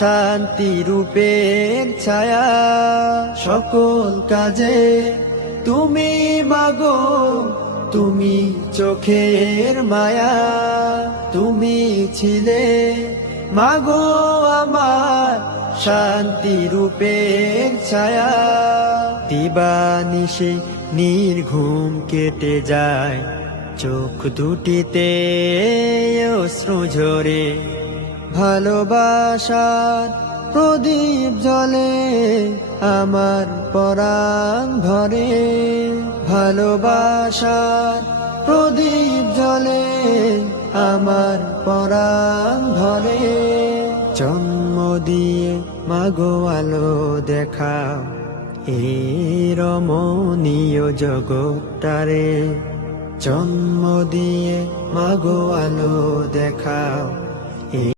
শান্তি রূপের ছায়া। সকল কাজে তুমি মাগো, তুমি চোখের মায়া। তুমি ছিলে মাগো আমার শান্তি রূপের ছায়া। দিবানিশি নির্ঘুম কেটে যায়, চোখ দুটিতে অশ্রু ঝরে। ভালোবাসার প্রদীপ জ্বলে আমার পরাণ ভরে। ভালোবাসার প্রদীপ জ্বলে আমার পরাণ ভরে। জন্ম দিয়ে মাগো আলো দেখাও এই রমণীয় জগৎটারে। জন্ম দিয়ে মাগো আলো দেখাও।